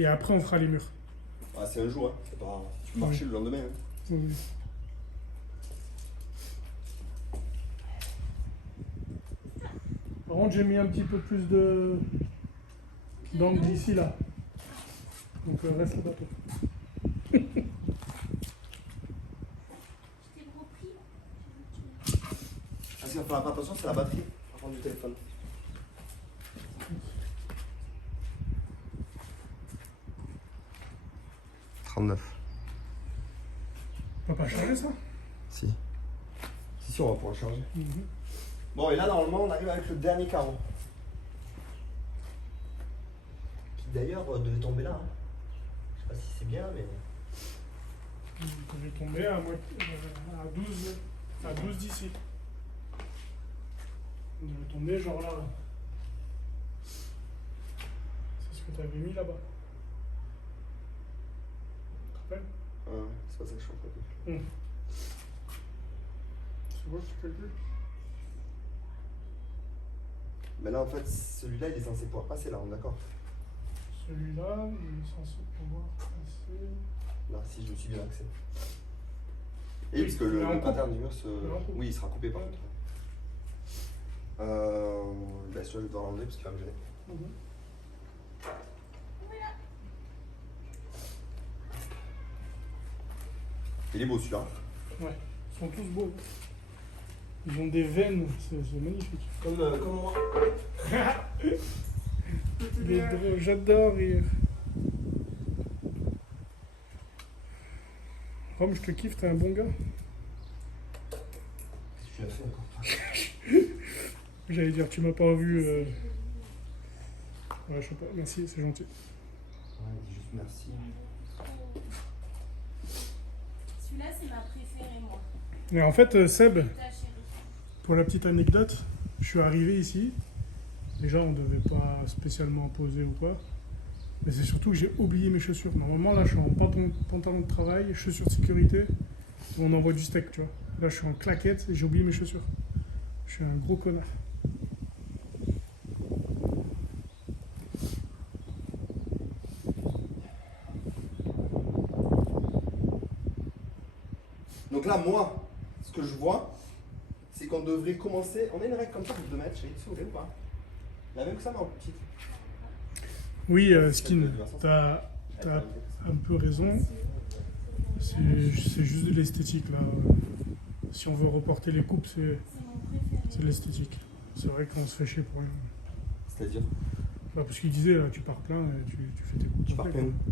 Et après, on fera les murs. Ah, c'est un jour, hein. C'est pas... Tu peux marcher le lendemain. Hein. Oui. Par contre, j'ai mis un petit peu plus d'angle ici, là. Donc, reste le bateau. Ah, ce qu'il va falloir faire attention, c'est la batterie par contre du téléphone. On va pas charger ça? Si. Si, on va pouvoir le charger. Bon, et là, normalement, on arrive avec le dernier carreau. Qui d'ailleurs devait tomber là. Hein. Je sais pas si c'est bien, mais. Il est tombé à 12 d'ici. Il est tombé genre là. C'est ce que tu avais mis là-bas. Tu te rappelles? Ouais, c'est pas ça que je suis en train de faire. Tu vois que tu calcules? Mais là, en fait, celui-là, il est censé pouvoir passer là, on est d'accord? Celui-là, il est censé pouvoir passer. Là, si je me suis bien axé. Et oui, parce que le pattern du mur se. Oui, il sera coupé par contre. Bah, celui-là, je vais devoir l'enlever parce qu'il va me gêner. Il est beau celui-là. Ouais, ils sont tous beaux. Ils ont des veines, c'est magnifique. Comme moi. Il est drôle, j'adore rire. Rome, je te kiffe, t'es un bon gars. Qu'est-ce que tu as fait encore? J'allais dire, tu m'as pas vu. Ouais, je sais pas, merci, c'est gentil. Ouais, dis juste merci. Celui-là, c'est ma préférée, moi. Mais en fait, Seb, Ta chérie. pour la petite anecdote, je suis arrivé ici. Déjà, on devait pas spécialement poser ou quoi. Mais c'est surtout que j'ai oublié mes chaussures. Normalement, là, je suis en pantalon de travail, chaussures de sécurité. Et on envoie du steak, tu vois. Là, je suis en claquette et j'ai oublié mes chaussures. Je suis un gros connard. Donc là, moi, ce que je vois, c'est qu'on devrait commencer. On a une règle comme ça de 2 mètres, chérie, tu sais ou pas? La même que ça, mais en plus petite. Oui, Skin, t'as un peu raison. C'est juste de l'esthétique, là. Si on veut reporter les coupes, C'est mon préféré. c'est de l'esthétique. C'est vrai qu'on se fait chier pour rien. C'est-à-dire? Bah, parce qu'il disait, là, tu pars plein et tu fais tes coupes. Tu pars complètes, plein. quoi.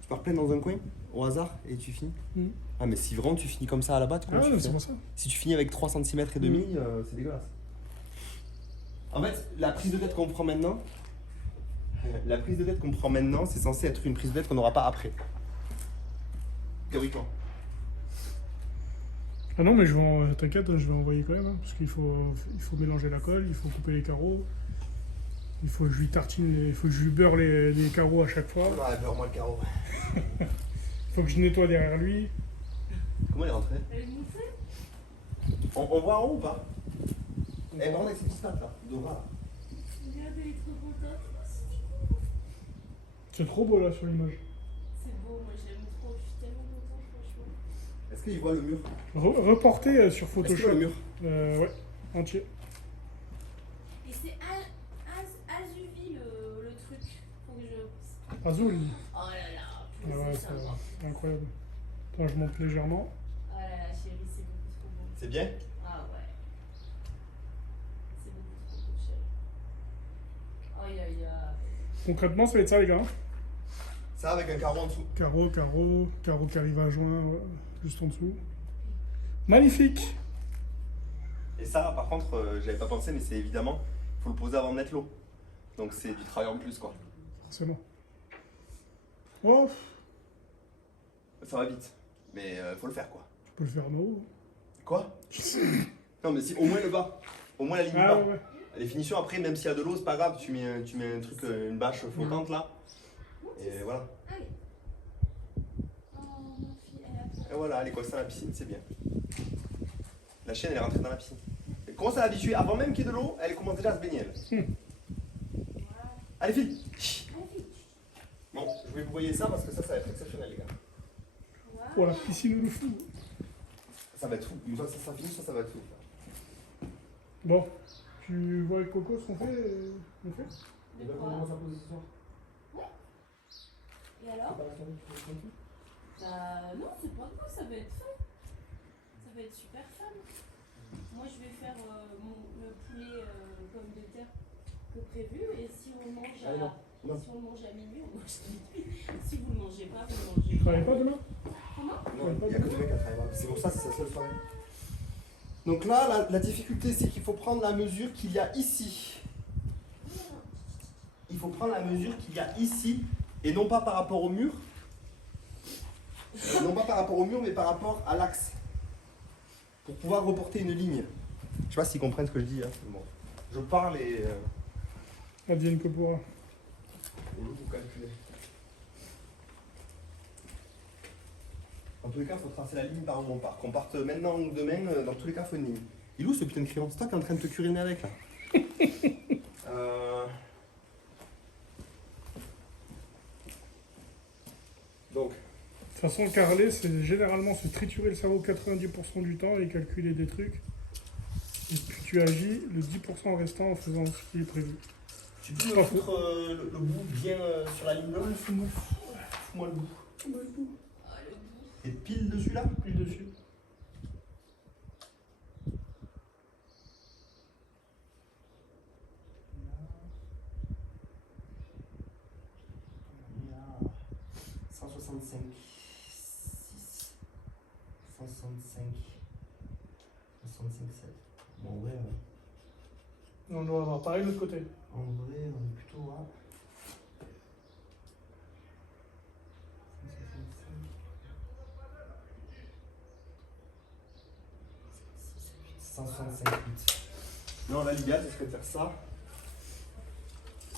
Tu pars plein dans un coin, au hasard, et tu finis? Mhm. Ah, mais si vraiment tu finis comme ça à la batte, comment Ah tu ouais, fais? c'est pour ça. Si tu finis avec 3 cm et demi, c'est dégueulasse. En fait, la prise de tête qu'on prend maintenant, c'est censé être une prise de tête qu'on n'aura pas après. Théoriquement. Ah non, mais t'inquiète, je vais envoyer quand même, hein, parce qu'il faut mélanger la colle, il faut couper les carreaux, il faut que je lui tartine, il faut que je lui beurre les carreaux à chaque fois, Ouais, beurre-moi le carreau. il faut que je nettoie derrière lui. Comment elle est rentrée? Elle est montée? On voit en haut ou pas? Eh, par contre, avec ces petites pattes là, Dora là. Regarde, elle est trop contente. C'est trop beau là sur l'image. C'est beau, moi j'aime trop. Je suis tellement contente, franchement. Est-ce qu'il voit le mur? Reporté sur Est-ce qu'il voit Photoshop. le mur? Ouais, entier. Et c'est Azuvi le truc. Faut que je. Azul. Oh là là, Ah putain, ouais, c'est c'est sympa. incroyable. Attends, je monte légèrement. Oh là là, chérie, c'est beaucoup trop beau. C'est bien? Ah ouais. C'est beaucoup trop beau, chérie. Aïe aïe aïe. Concrètement, ça va être ça les gars. Hein. Ça avec un carreau en dessous. Carreau qui arrive à joint juste en dessous. Magnifique. Et ça, par contre, j'avais pas pensé, mais c'est évidemment, il faut le poser avant de mettre l'eau. Donc c'est du travail en plus, quoi. Forcément. Oh, Ça va vite, mais faut le faire, quoi. tu peux le faire en haut. Quoi? Non, mais si, au moins le bas. Au moins la ligne Ah bas. ouais, ouais. Les finitions, après, même s'il y a de l'eau, c'est pas grave, tu mets un truc, une bâche flottante là. Et voilà. Allez. Oh, ma fille, elle a peur. Et voilà, elle est coincée dans la piscine, c'est bien. La chienne, elle est rentrée dans la piscine. Elle commence à l'habituer, avant même qu'il y ait de l'eau, elle commence déjà à se baigner, elle. Voilà. Allez, fille! Allez, vite. voulais que vous voyez ça parce que ça va être exceptionnel, les gars. Oh, la piscine de fou. Ça va être fou. Une fois que ça sera fini, ça va être fou. Bon, tu vois avec Coco ce qu'on fait on fait De quoi? Comment ça pose ce soir? Et alors? Bah non, c'est pas quoi, ça va être fun. Ça va être super fun. Moi je vais faire le poulet pomme de terre que prévu et si on mange à, si on mange à minuit, on mange à minuit. Si vous ne mangez pas, vous ne mangez Tu pas. travailles pas demain? Comment? Non, il n'y a que deux mecs à travailler. C'est pour ça que c'est sa seule soirée. Donc là, la difficulté, c'est qu'il faut prendre la mesure qu'il y a ici. Il faut prendre la mesure qu'il y a ici, et non pas par rapport au mur. Non pas par rapport au mur, mais par rapport à l'axe. Pour pouvoir reporter une ligne. Je sais pas s'ils comprennent ce que je dis. Hein. Bon. Je parle et Advienne que pourra. vous calculez. En tous les cas, il faut tracer la ligne par où on part. Qu'on parte maintenant ou demain, dans tous les cas, il faut une ligne. Il est où ce putain de crayon? C'est toi qui es en train de te curer le nez avec là. Donc. De toute façon, carreler, c'est généralement se triturer le cerveau 90% du temps et calculer des trucs. Et puis tu agis le 10% restant en faisant ce qui est prévu. Tu peux me foutre le bout bien sur la ligne bleue? Fous-moi Fous-moi le bout. le bout. Ah, le bout. Et pile dessus là? Pile dessus. Là. 165. 6. 165. 65, 7. Bon, en vrai, On doit avoir pareil de l'autre côté. on est plutôt à. 165,8. Non, là, l'idéal, ce serait de faire ça.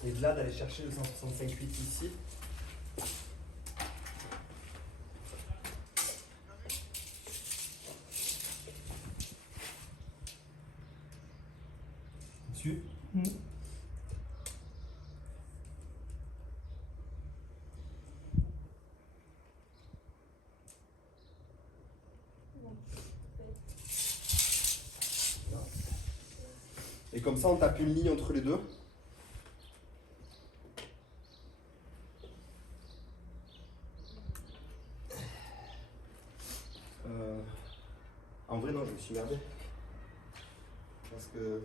Et de là, d'aller chercher le 165,8 ici. Dessus. Et comme ça, on tape une ligne entre les deux. En vrai, non, je me suis merdé. Parce que...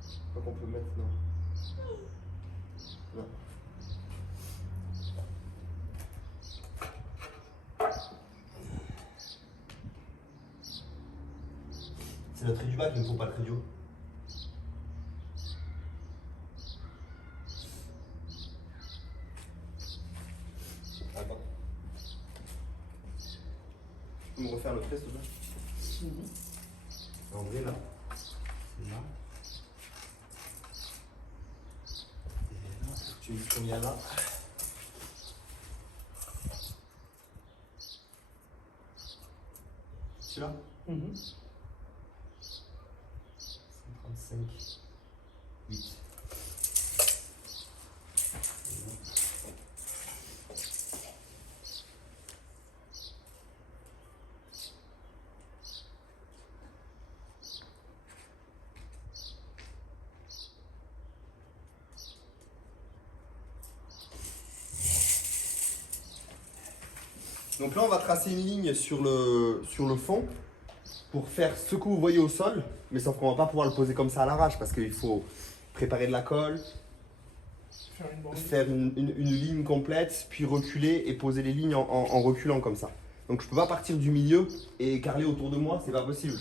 Je crois qu'on peut mettre... Non. Non. C'est le trait du bas qu'il ne faut pas le trait du haut. Attends. Tu peux me refaire le trait, s'il te plaît? En vrai, là. C'est là. Et là, tu me dis combien là? Celui-là? 135, 8. Donc là, on va tracer une ligne sur le fond pour faire ce que vous voyez au sol, mais sauf qu'on va pas pouvoir le poser comme ça à l'arrache parce qu'il faut préparer de la colle, faire une ligne complète, puis reculer et poser les lignes en reculant comme ça. Donc je peux pas partir du milieu et carreler autour de moi, c'est pas possible.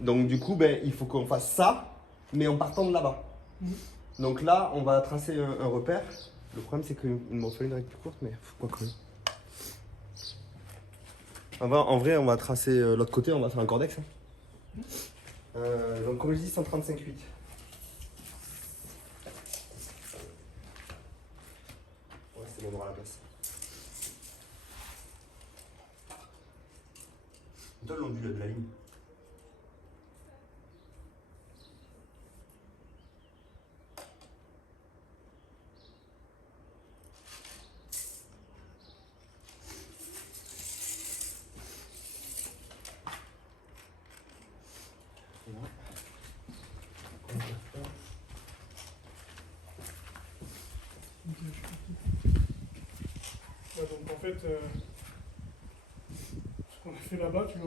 Donc du coup, ben, il faut qu'on fasse ça, mais en partant de là-bas. Donc là, on va tracer un repère. Le problème, c'est qu'il m'en fallait une règle plus courte, mais quoi que... En vrai, on va tracer l'autre côté, on va faire un cordex. Hein. Donc, comme je dis, 135,8. Ouais, c'est bon, on aura la place. Donne l'ondule de la ligne. Ouais, donc en fait, ce qu'on a fait là-bas, tu le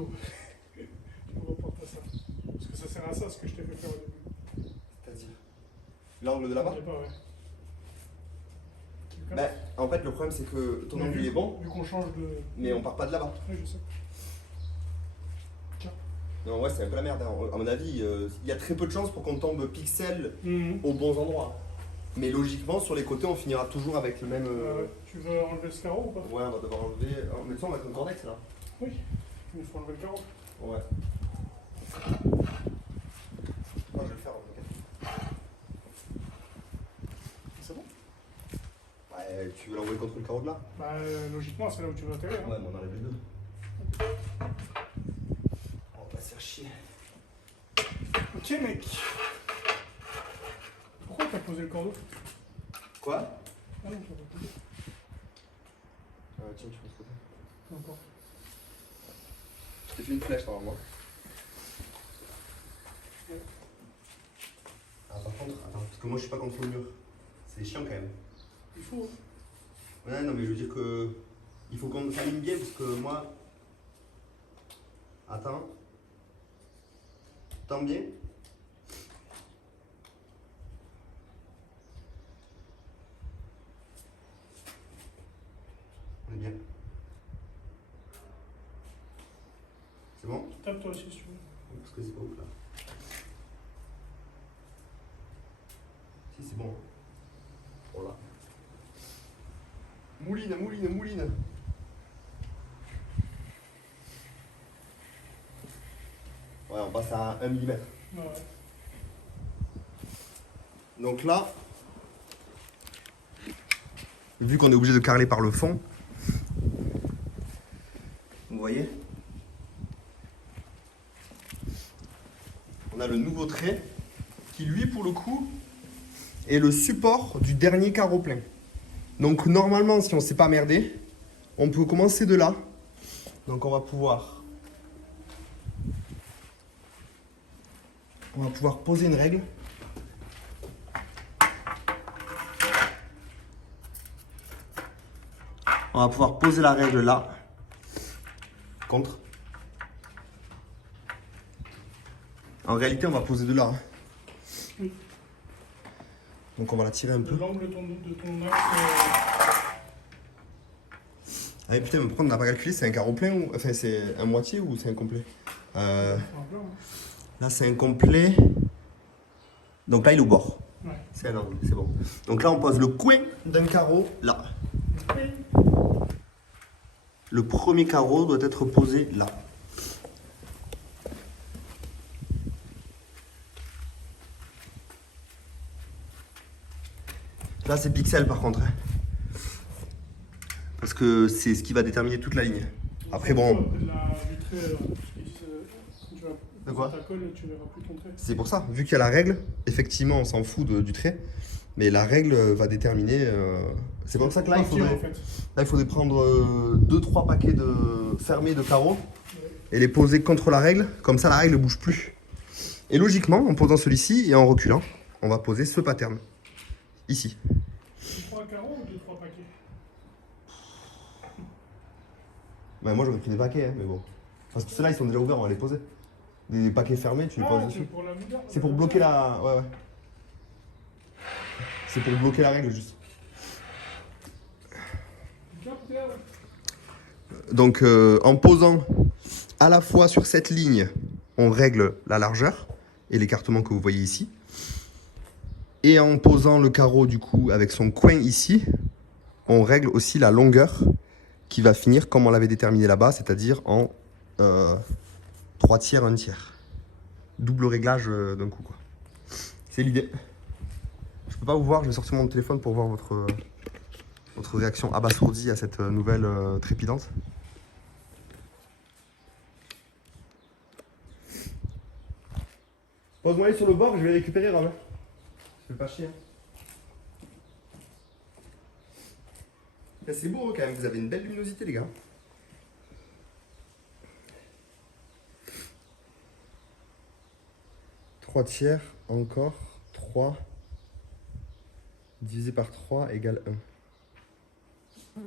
reportes à ça. Parce que ça sert à ça, ce que je t'ai fait faire au début. C'est-à-dire l'angle de là-bas? Je sais pas, ouais. Tu le Bah, captes? en fait, le problème c'est que ton angle il est bon, Vu qu'on change de. mais on part pas de là-bas. Oui, je sais. Tiens. Non, ouais, c'est un peu la merde. Hein. À mon avis, il y a très peu de chances pour qu'on tombe pixel Mhm. aux bons endroits. Mais logiquement, sur les côtés, on finira toujours avec le même. Tu veux enlever ce carreau ou pas? Ouais, on va devoir enlever. Mais ça, on va mettre une cordex là. Oui. Il faut enlever le carreau. Ouais. Non, je vais le faire, ok. C'est bon? Ouais, tu veux l'envoyer contre le carreau de là? Bah, logiquement, c'est là où tu veux atterrir. Hein. Ouais, mais on enlève les deux. On va se faire chier. Ok, mec. Pourquoi t'as posé le cordeau? Quoi? Ah non, tu l'as pas posé. Tiens, tu peux se côté. Encore. Je t'ai fait une flèche normalement. Ah, par contre, attends, parce que moi je suis pas contre le mur. C'est chiant quand même. Il faut. Ouais, non, mais je veux dire que. Il faut qu'on s'aligne bien parce que moi. Attends. Tends bien. On est bien. C'est bon? Tape toi aussi si tu veux. Parce que c'est pas ouf là. Si, c'est bon. Voilà. Mouline, mouline, mouline. Ouais, on passe à 1 mm. Ouais. Donc là, vu qu'on est obligé de carreler par le fond, vous voyez, on a le nouveau trait qui lui pour le coup est le support du dernier carreau plein. Donc normalement si on ne s'est pas merdé, on peut commencer de là. Donc on va pouvoir poser une règle. On va pouvoir poser la règle là. Contre. En réalité, on va poser de là. Hein. Oui. Donc on va la tirer un peu. L'angle de ton axe. Ah putain, mais pourquoi on n'a pas calculé? C'est un carreau plein ou. Enfin, c'est un moitié ou c'est un complet? En plein, hein. Là, c'est un complet. Donc là, il est au bord. Ouais. C'est un angle, c'est bon. Donc là, on pose le coin d'un carreau là. Oui. Le premier carreau doit être posé là. Là, c'est pixel par contre. Hein. Parce que c'est ce qui va déterminer toute la ligne. Après, bon. De quoi? Ta colle, tu verras plus ton trait. C'est pour ça. Vu qu'il y a la règle, effectivement, on s'en fout du trait. Mais la règle va déterminer. C'est pour ça que là, il faudrait prendre 2-3 paquets fermés de carreaux et les poser contre la règle. Comme ça, la règle ne bouge plus. Et logiquement, en posant celui-ci et en reculant, on va poser ce pattern. Ici. 3 carreaux ou 2-3 paquets? Bah, moi, j'aurais pris des paquets, hein, mais bon. Parce que ceux-là, ils sont déjà ouverts, on va les poser. Des paquets fermés, tu les poses dessus. C'est pour bloquer la. Ouais, ouais. C'est pour bloquer la règle, juste. Donc, en posant à la fois sur cette ligne, on règle la largeur et l'écartement que vous voyez ici. Et en posant le carreau, du coup, avec son coin ici, on règle aussi la longueur qui va finir comme on l'avait déterminé là-bas, c'est-à-dire en 3 tiers, 1 tiers. Double réglage d'un coup, quoi. C'est l'idée. Je peux pas vous voir, je vais sortir mon téléphone pour voir votre réaction abasourdie à cette nouvelle trépidante. Pose-moi sur le bord, je vais récupérer, Romain. Je fais pas chier. C'est beau quand même, vous avez une belle luminosité, les gars. Trois tiers, encore 3 divisé par 3 égale 1.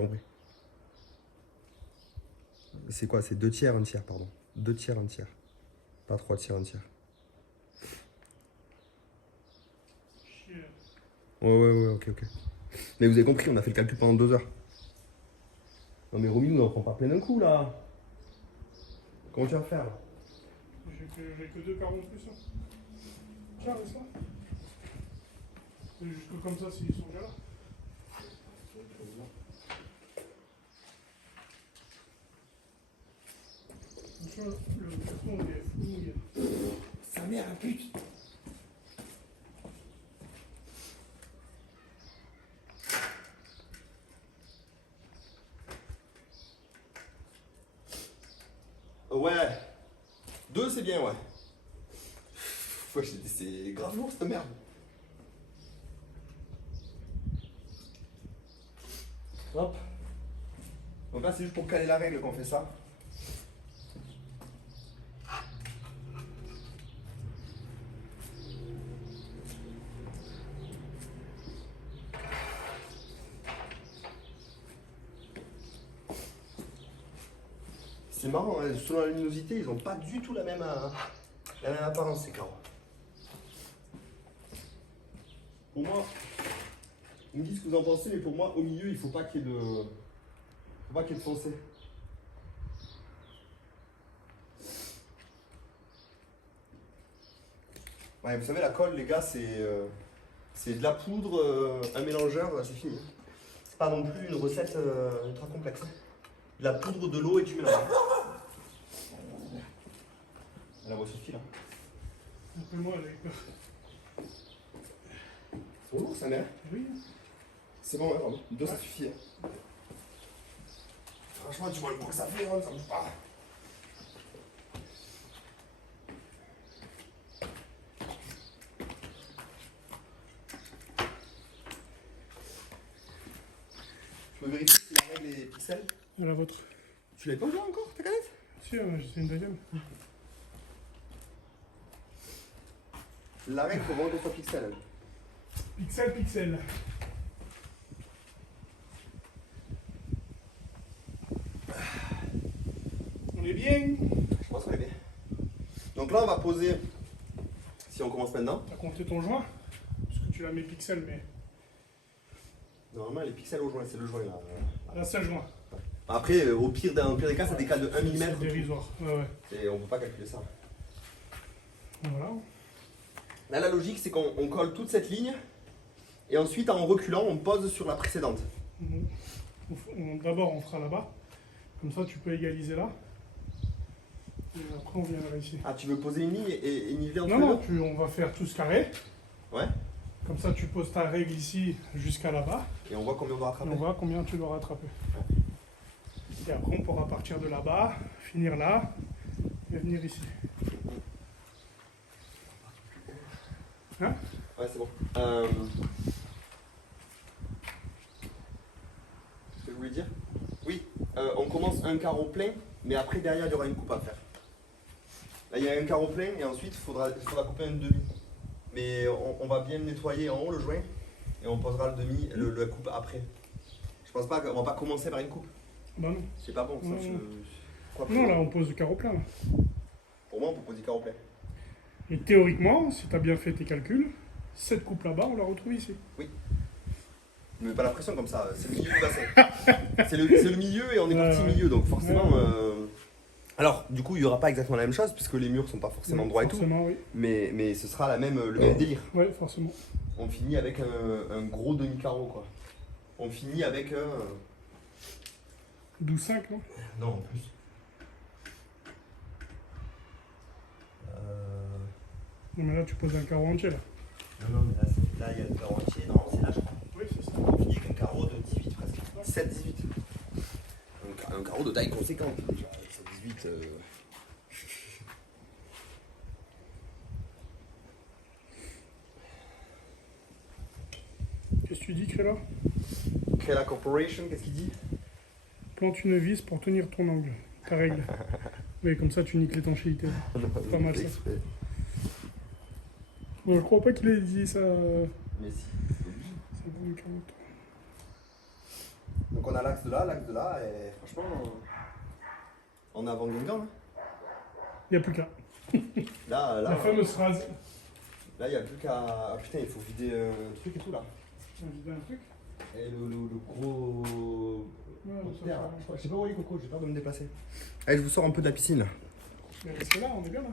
pas compris. C'est quoi? C'est 2 tiers, 1 tiers, pardon. 2 tiers, 1 tiers. Pas 3 tiers, 1 tiers. Ouais, ok. Mais vous avez compris, on a fait le calcul pendant 2 heures. Non mais Romy, on en prend pas plein d'un coup là. Comment tu vas faire là? J'ai que 2 quarts en plus. Hein. Tiens, reste là. C'est juste que comme ça, s'ils sont déjà là. Attention, le carton il est fou mouillé. Sa mère, la pute! Ouais. 2 c'est bien, ouais. Ouais, c'est grave lourd cette merde. Hop. Donc là c'est juste pour caler la règle qu'on fait ça. C'est marrant, hein, selon la luminosité, ils n'ont pas du tout la même apparence ces carreaux. Pour moi, vous me dites ce que vous en pensez, mais pour moi, au milieu, il ne faut pas qu'il y ait de foncé. Ouais, vous savez, la colle, les gars, c'est de la poudre, un mélangeur, c'est fini. C'est pas non plus une recette ultra complexe. De la poudre, de l'eau et tu mélanges. La voix suffit là. Après moi, avec peur. C'est lourd ça, mère. Oui. C'est bon, ouais, vraiment. 2 ça suffit. Hein. Franchement, tu vois le coup que ça fait, hein, ça bouge pas. Tu peux vérifier si la règle est pixel? Et la vôtre. Tu l'avais pas ouvert encore, ta canette? Si, c'est une deuxième. La règle, faut vraiment qu'elle soit pixel. Pixel. On est bien. Je pense qu'on est bien. Donc là, on va poser. Si on commence maintenant. T'as compté ton joint? Parce que tu l'as mis pixel, mais. Normalement, les pixels au joint, c'est le joint là. Là, c'est le joint. Après, au pire des cas, ça décale de 1 mm. C'est dérisoire. Ouais. Et on peut pas calculer ça. Voilà. Là, la logique, c'est qu'on colle toute cette ligne. Et ensuite, en reculant, on pose sur la précédente. D'abord, on fera là-bas. Comme ça, tu peux égaliser là. Et après, on viendra ici. Ah, tu veux poser une ligne et niveler entre Non, les deux? on va faire tout ce carré. Ouais. Comme ça, tu poses ta règle ici jusqu'à là-bas. Et on voit combien on doit Et rattraper. on voit combien tu dois rattraper. Et après, on pourra partir de là-bas, finir là, et venir ici. Hein? Ouais, c'est bon. Ce que je voulais dire? Oui, on commence un carreau plein, mais après, derrière, il y aura une coupe à faire. Là, il y a un carreau plein, et ensuite, il faudra couper un demi. Mais on va bien nettoyer en haut le joint, et on posera le demi, la coupe après. Je pense pas qu'on va pas commencer par une coupe. Bah non. C'est pas bon, ça. Non. Quoi, Non, là, on pose du carreau plein. Là. Pour moi, on peut poser carreau plein. Et théoriquement, si tu as bien fait tes calculs, cette coupe là-bas, on la retrouve ici. Mais pas la pression comme ça, c'est le milieu du bassin. c'est le milieu et on est parti milieu, donc forcément. Alors, du coup, il n'y aura pas exactement la même chose, puisque les murs sont pas forcément droits et tout. Oui. Mais ce sera le même délire. Oui, forcément. On finit avec un gros demi-carreau, quoi. On finit avec. 12,5, non? Non, en plus. Non, mais là, tu poses un carreau entier, là. Non, mais là, il y a le carreau entier. Non, c'est là, je crois. Oui, c'est ça. On finit avec un carreau de 18 presque. 7-18. Un carreau de taille conséquente, déjà. 7-18. Qu'est-ce que tu dis, Créla? Créla Corporation, qu'est-ce qu'il dit? Plante une vis pour tenir ton angle. Ta règle. Oui, comme ça, tu niques l'étanchéité. Pas mal, ça. Bon, je crois pas qu'il ait dit ça. Mais si. Ça vaut 40. Donc on a l'axe de là, et franchement, on est avant Guingamp. Hein. Il n'y a plus qu'à. Là, La fameuse phrase. là, il n'y a plus qu'à. Ah, putain, il faut vider un truc et tout là. Tu veux vider un truc? Et le gros. Ouais, ça, Terre, ça là. va. Je sais pas où est Coco, j'ai peur de me déplacer. Allez, je vous sors un peu de la piscine là. Mais restez là, on est bien là.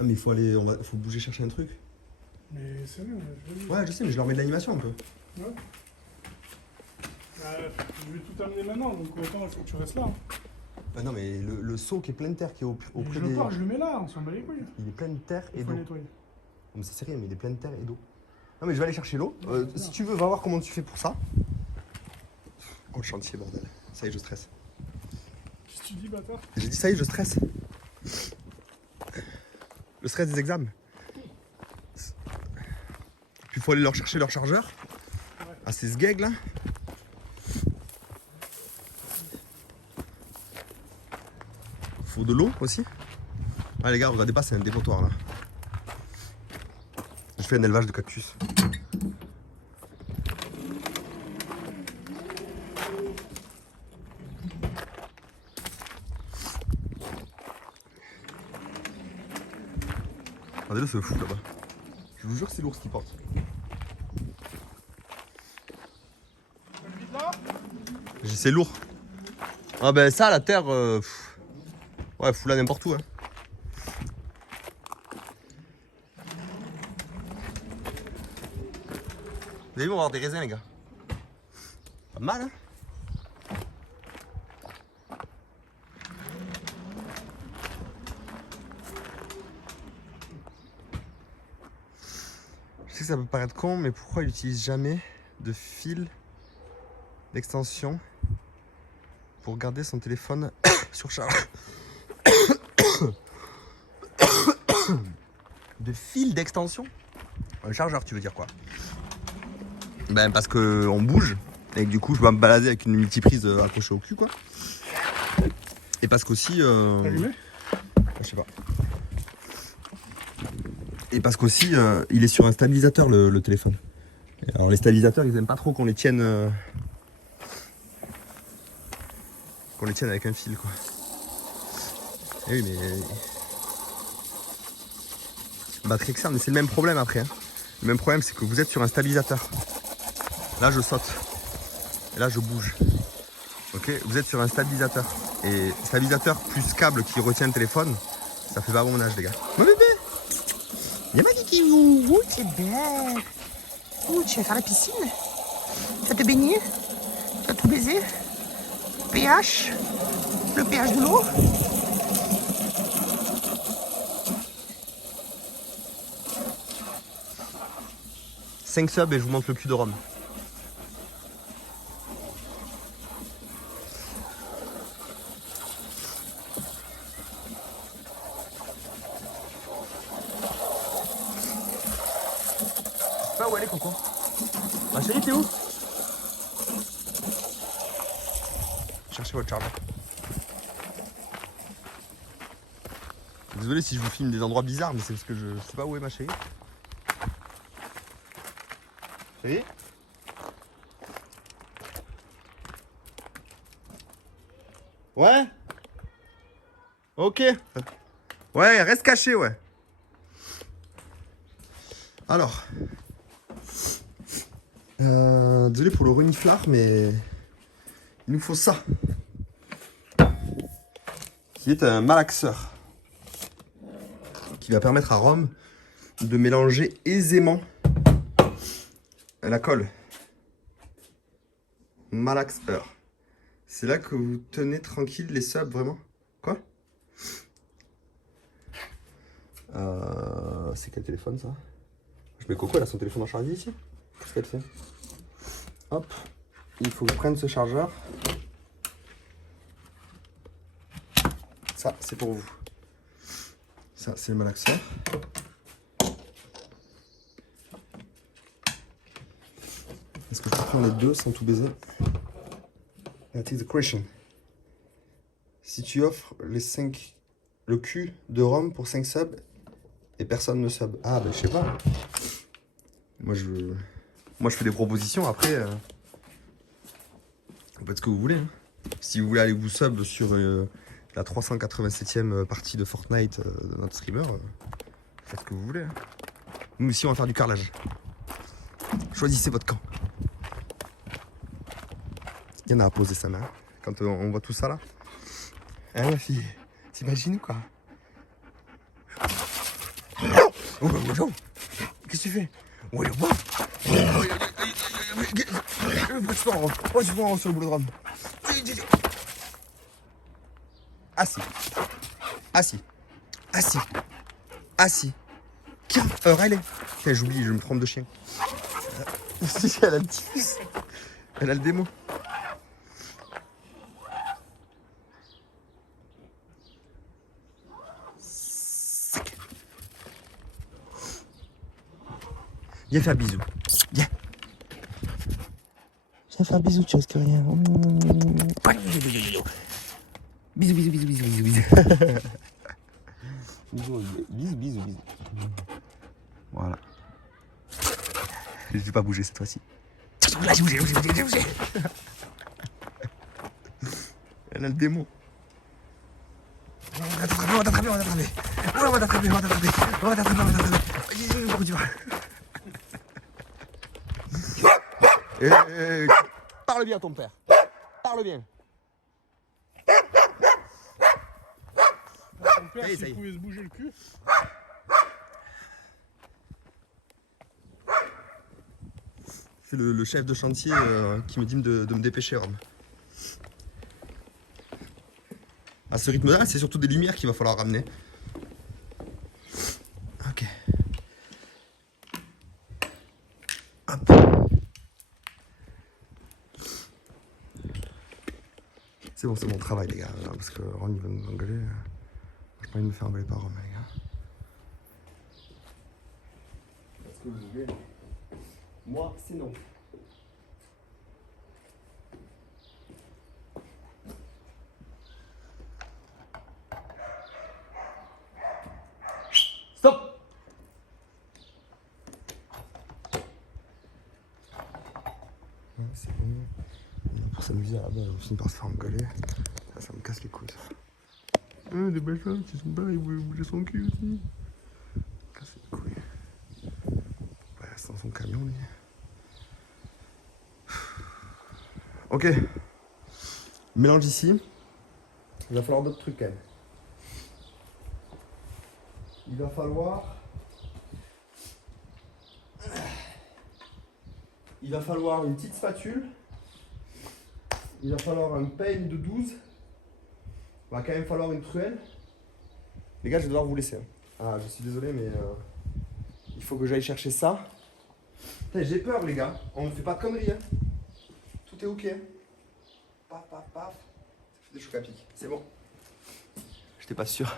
Ah, mais il faut aller, faut bouger chercher un truc. Mais c'est mieux, je vais Ouais, je sais, mais je leur mets de l'animation un peu. Ouais. Je vais tout amener maintenant, donc autant il faut que tu restes là. Bah non, mais le seau qui est plein de terre, qui est auprès Je des. pars, je le mets là, on s'en bat les couilles. Il est plein de terre et Il faut d'eau. nettoyer. Non, mais ça c'est rien, mais il est plein de terre et d'eau. Non, mais je vais aller chercher l'eau. Ouais, c'est Si bien. tu veux, va voir comment tu fais pour ça. Oh, le chantier, bordel. Ça y est, je stresse. Qu'est-ce que tu dis, bâtard? J'ai dit, ça y est, je stresse. Le stress des examens. Puis il faut aller leur chercher leur chargeur. Ouais. À ces sgegs là. Faut de l'eau aussi. Ah les gars, regardez pas, c'est un dépotoir là. Je fais un élevage de cactus. Regardez-le ce fou là-bas. Je vous jure que c'est lourd ce qu'il porte. J'ai dit, c'est lourd. Ah ben ça, la terre, ouais, fout là n'importe où. Hein. Vous avez vu, on va avoir des raisins les gars. Pas mal hein. Je sais que ça peut paraître con, mais pourquoi il n'utilise jamais de fil d'extension pour garder son téléphone sur charge? De fil d'extension? Un chargeur, tu veux dire quoi? Ben parce que on bouge et que du coup je dois me balader avec une multiprise accrochée au cul quoi. Et parce qu'aussi Allumé? je sais pas. Et parce qu'aussi il est sur un stabilisateur le téléphone. Et alors les stabilisateurs ils aiment pas trop qu'on les tienne avec un fil quoi. Et oui mais batterie externe, mais c'est le même problème après. Hein. Le même problème c'est que vous êtes sur un stabilisateur. Là je saute. Et là je bouge. Ok, vous êtes sur un stabilisateur. Et stabilisateur plus câble qui retient le téléphone, ça fait pas bon ménage les gars. Mon bébé! Y'a Maliki où? Ouh, c'est belle! Ouh, tu vas faire la piscine? Tu vas te baigner? Tu vas tout baiser? pH? Le pH de l'eau? « 5 subs et je vous montre le cul de Rome. Je sais pas où elle est, Coco. Ma chérie, t'es où? Cherchez votre chargeur. Désolé si je vous filme des endroits bizarres, mais c'est parce que je sais pas où est ma chérie. Chérie? Ouais? Ok. Ouais, reste caché, ouais. Alors. Désolé pour le reniflard, mais il nous faut ça. Qui est un malaxeur. Qui va permettre à Rome de mélanger aisément la colle. Malaxeur. C'est là que vous tenez tranquille les subs, vraiment? Quoi? C'est quel téléphone ça? Je mets Coco, elle a son téléphone en charge ici. Qu'est-ce qu'elle fait? Hop, il faut que je prenne ce chargeur. Ça, c'est pour vous. Ça, c'est le malaxeur. Est-ce que je peux prendre les deux sans tout baiser? That is the question. Si tu offres le cul de Rome pour 5 subs et personne ne sub. Ah, ben je sais pas. Moi je fais des propositions après. Vous faites ce que vous voulez. Hein. Si vous voulez aller vous sub sur la 387e partie de Fortnite de notre streamer, faites ce que vous voulez. Hein. Nous ici on va faire du carrelage. Choisissez votre camp. Il y en a à poser sa main. Quand on voit tout ça là. Hein ma fille? T'imagines quoi? Oh, qu'est-ce que tu fais? Ouais, bon. Tu prends sur le bout de drame. Assis. Assis. Assis. Assis. Tiens, Riley. Tiens, j'oublie, je me trompe de chien. Elle a le petit fils. Elle a le démon. Viens faire bisou. Viens. Viens faire bisou, tu risques rien. Bisous, bisous, bisous, bisous, bisous, bisous. Bisous, bisous, bisous. Voilà. Je ne vais pas bouger cette fois-ci. Là, j'ai bougé. Elle a le démon. On va t'attraper. Parle bien à ton père. Parle bien. Ton père, Hey, s'il pouvait se bouger le cul. C'est le chef de chantier qui me dit de me dépêcher, Rome. À ce rythme-là, c'est surtout des lumières qu'il va falloir ramener. Ok. Hop. C'est bon, travail, les gars. Parce que Ron, il va nous engueuler. J'ai pas envie de me faire engueuler par Ron, les gars. Est-ce que vous voulez? Moi, c'est non. Stop! Ouais, c'est bon. Pour s'amuser là-bas, on finit par se faire engueuler. Ça me casse les couilles, ça. Des bâtards qui sont là, ils voulaient bouger son cul aussi. Casse les couilles. Ouais, c'est dans son camion, lui. Ok. Mélange ici. Il va falloir d'autres trucs quand même. Il va falloir une petite spatule. Il va falloir un peigne de 12. Il va quand même falloir une truelle. Les gars, je vais devoir vous laisser. Ah, je suis désolé, mais il faut que j'aille chercher ça. Putain, j'ai peur, les gars. On ne fait pas de conneries. Hein. Tout est ok. Hein. Paf, paf, paf. Ça fait des chocs à pic. C'est bon. J'étais pas sûr.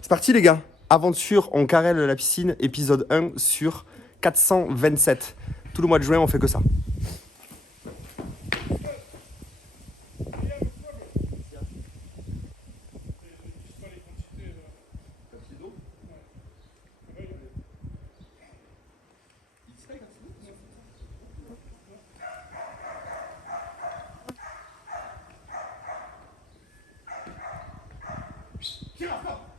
C'est parti, les gars. Aventure, on carrelle la piscine, épisode 1 sur 427. Tout le mois de juin, on fait que ça. Tire, stop!